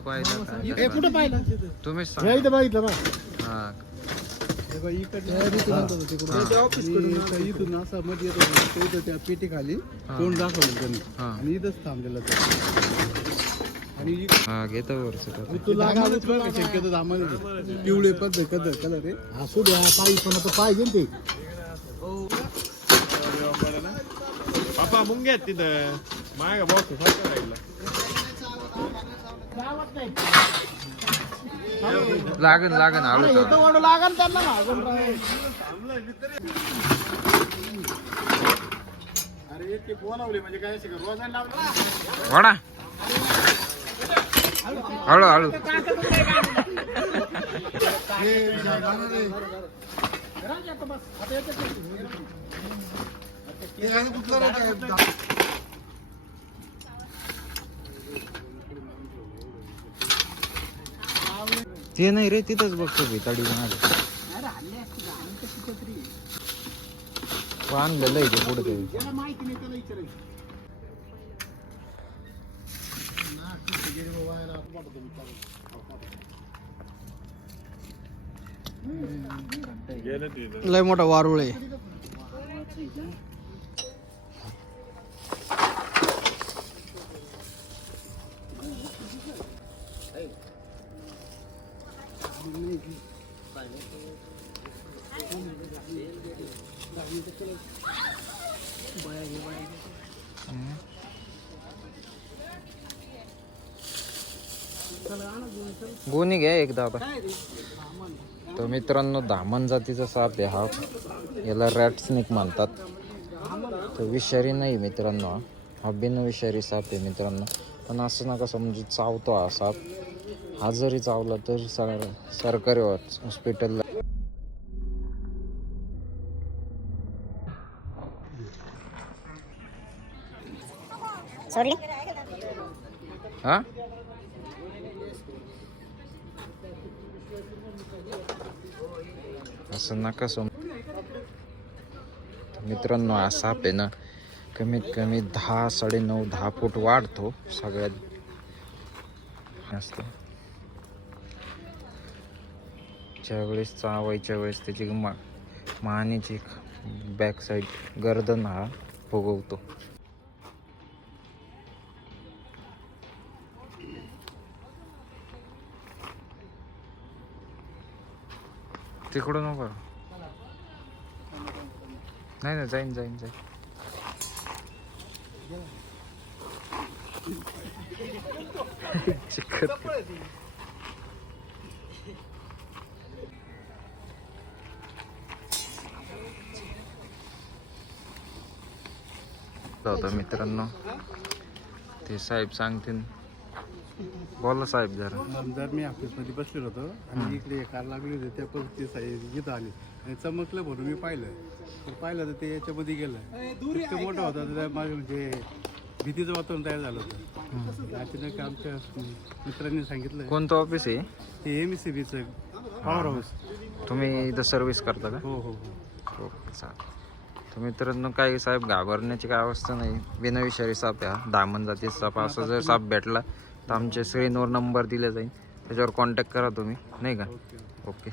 पाहिलं काय हे कसं? कुठं पाहिलं? तुम्हीच हे सांगा इथं बघितलं ना हा. इथून असं मध्ये येतो तो इथं त्या पेटी खाली तोंड दाखवलं त्यांनी. हा. आणि इथंच थांबलेला तो. आणि हा घेतो वरचं? तू शक्यतो आम्हाला पिवळे पद्धत कलर कलर आहे. असू द्या पाहिजे पण आता पाहिजे ना ते. बापा मुंग्या तिथं. माय बॉक्स लागन लागन आलो येतो वाढू लागा ना त्यांना मागून. अरे ते बोलावले म्हणजे काय रोज लावलं? वाडा. हळू हळू. ते नाही रे तिथंच बघतो भिताडी मागे. आणलेलं आहे ते पुढे काही माहिती नाही त्याला विचारायचं लय मोठा वारुळ आहे. गुणी घ्या एकदा आता तर मित्रांनो धामण जातीचा साप आहे हा. याला रॅट स्नेक म्हणतात. तर विषारी नाही मित्रांनो हा. बिन बिनविषारी साप आहे मित्रांनो. पण असं नका समजू चावतो हा साप. हा जरी चावला तर सर सरकारी हॉस्पिटलला सोडली हा? असं नका सम मित्रांनो असा साप आहे ना कमीत कमी दहा साडे नऊ दहा फूट वाढतो सगळ्यात. असतो. ज्यावेळेस चावायच्या वेळेस त्याची मा मानेची बॅक साईड गर्दन हा भोगवतो तिकडं नको नाही नाही जाईन जाईन जाईन. चिकट. होतं मित्रांनो. ते साहेब सांगतील. बोला साहेब जरा. आमदार मी ऑफिसमध्ये बसलेलो होतो. आणि इकडे कार लागली होती त्या पण ते साई- इथं आली. आणि चमकलं म्हणून मी पाहिलं. तर पाहिलं तर ते याच्यामध्ये गेलं. इतकं मोठं होतं तर माझं म्हणजे भीतीचं वातावरण तयार झालं होतं. अचानक आमच्या मित्रांनी सांगितलं. कोणतं ऑफिस आहे? ते एम सी बीचं पॉवर हाऊस तुम्ही इथं सर्व्हिस करता का? हो हो हो. ओके चालेल. तर मित्रांनो काही साहेब घाबरण्याची काय अवस्था नाही. बिनविषारी साप हा. दामन जाती साप असा जर साप भेटला तर आमच्या स्क्रीनवर नंबर दिला जाईल. त्याच्यावर कॉन्टॅक्ट करा तुम्ही. नाही का? ओके